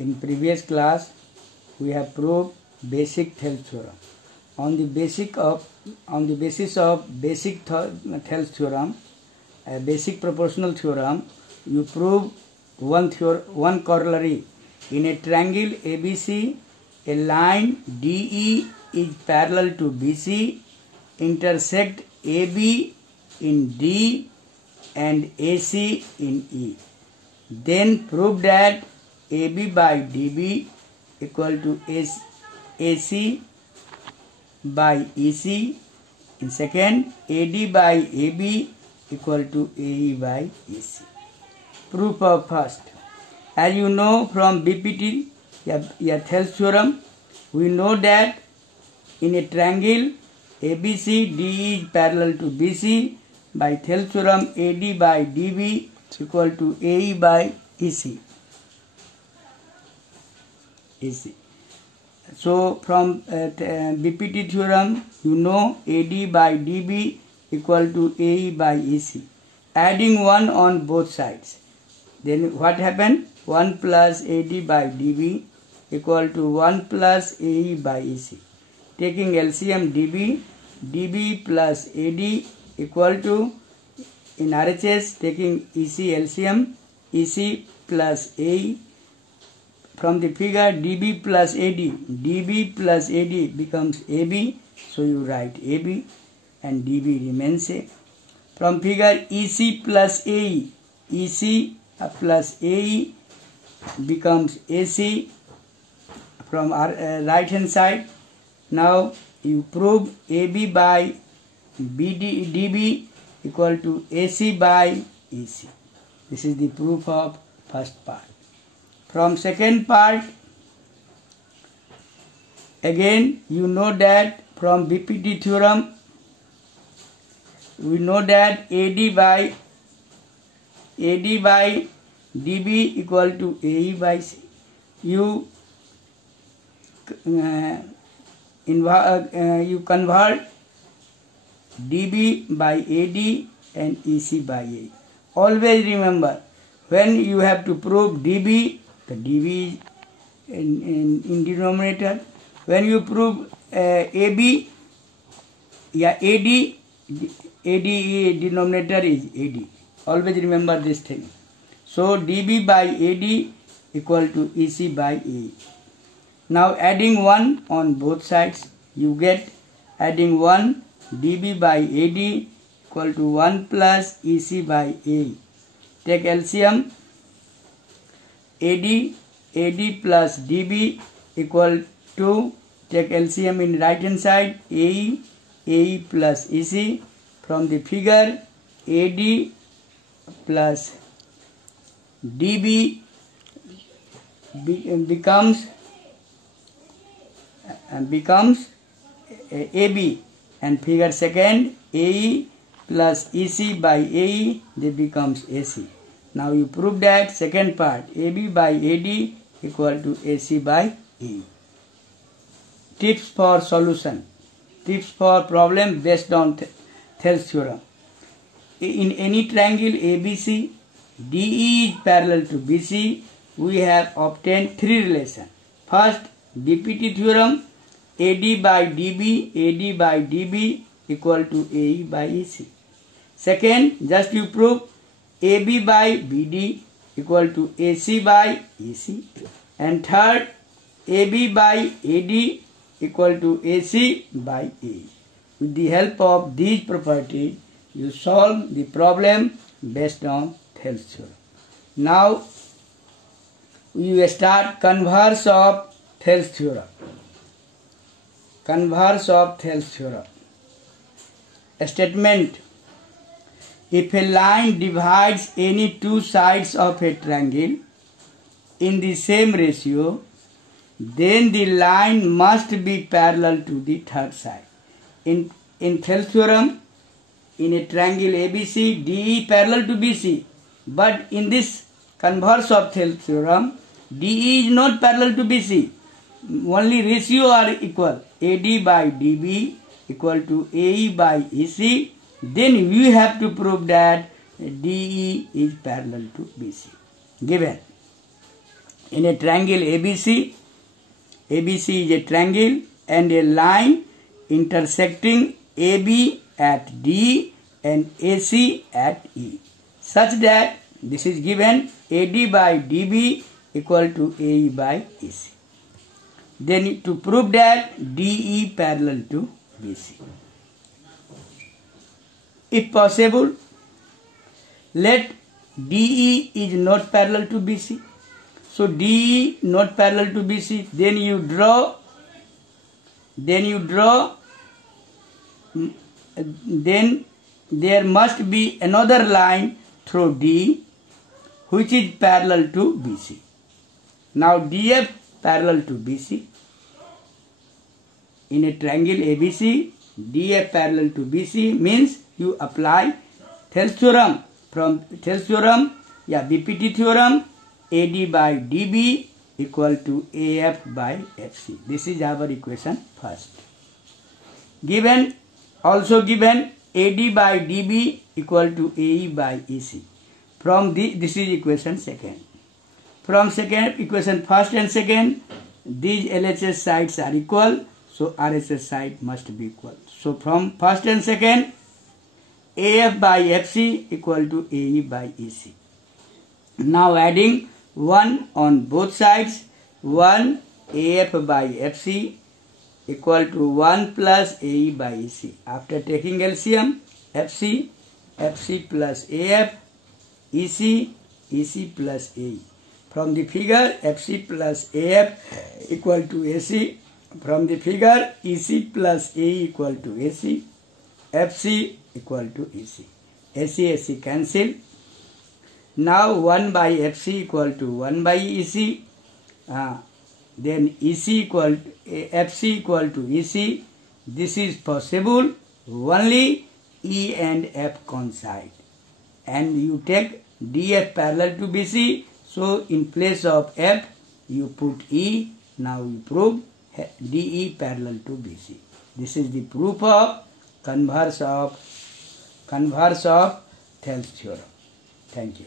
In previous class, we have proved basic Thales theorem. On the basis of basic Thales theorem, a basic proportional theorem, you prove one corollary. In a triangle ABC, a line DE is parallel to BC, intersect AB in D and AC in E. Then prove that AB by DB equal to AC by EC. In second, AD by AB equal to AE by EC. Proof of first. As you know from BPT, Thales theorem, we know that in a triangle ABC, DE is parallel to BC. By Thales theorem, AD by DB is equal to AE by EC. So from BPT theorem, you know AD by DB equal to AE by EC. Adding 1 on both sides. Then what happened? 1 plus AD by DB equal to 1 plus AE by EC. Taking LCM DB plus AD equal to, in RHS, taking EC LCM, EC plus AE. From the figure, DB plus AD becomes AB, so you write AB and DB remains A. From figure, EC plus AE, EC plus AE becomes AC from our right hand side. Now you prove AB by DB equal to AC by EC. This is the proof of first part. From second part, again you know that from BPT theorem, we know that AD by DB equal to AE by C. You convert DB by AD and EC by AE. Always remember, when you have to prove DB, the DB in denominator. When you prove AB, AD denominator is AD. Always remember this thing. So DB by AD equal to EC by AE. Now adding 1 on both sides, you get adding 1 DB by AD equal to 1 plus EC by AE. Take LCM. AD plus DB equal to, take LCM in right hand side, AE plus EC. From the figure, AD plus DB becomes AB, and figure second, AE plus EC by AE, they becomes AC. Now you prove that second part, AB by AD equal to AC by AE. Tips for solution. Tips for problem based on Thales theorem. In any triangle ABC, DE is parallel to BC, we have obtained three relations. First, BPT theorem, AD by DB equal to AE by EC. Second, just you prove AB by BD equal to AC by EC. And third, AB by AD equal to AC by AE. With the help of these properties, you solve the problem based on Thales theorem. Now, we will start converse of Thales theorem. Converse of Thales theorem. A statement: if a line divides any two sides of a triangle in the same ratio, then the line must be parallel to the third side. In Thales theorem, in a triangle ABC, DE parallel to BC. But in this converse of Thales theorem, DE is not parallel to BC. Only ratio are equal. AD by DB equal to AE by EC. Then we have to prove that DE is parallel to BC. Given In a triangle ABC, ABC is a triangle and a line intersecting AB at D and AC at E, such that this is given AD by DB equal to AE by AC. Then to prove that DE parallel to BC. If possible, let DE is not parallel to BC. So DE not parallel to BC. Then you draw. Then there must be another line through D which is parallel to BC. Now DF parallel to BC. In a triangle ABC, DF parallel to BC means you apply Thales theorem. From Thales theorem, BPT theorem, AD by DB equal to AF by FC. This is our equation first. Also given AD by DB equal to AE by EC. From this is equation second. From second equation first and second, these LHS sides are equal, so RHS side must be equal. So from first and second, AF by FC equal to AE by EC. Now adding 1 on both sides, 1 AF by FC equal to 1 plus AE by EC. After taking LCM, FC plus AF, EC plus AE. From the figure, FC plus AF equal to AC. From the figure, EC plus AE equal to AC. FC equal to EC. AC cancel. Now 1 by FC equal to 1 by EC. Then FC equal to EC. This is possible only E and F coincide. And you take DF parallel to BC. So in place of F, you put E. Now you prove DE parallel to BC. This is the proof of converse of Thales theorem. Thank you.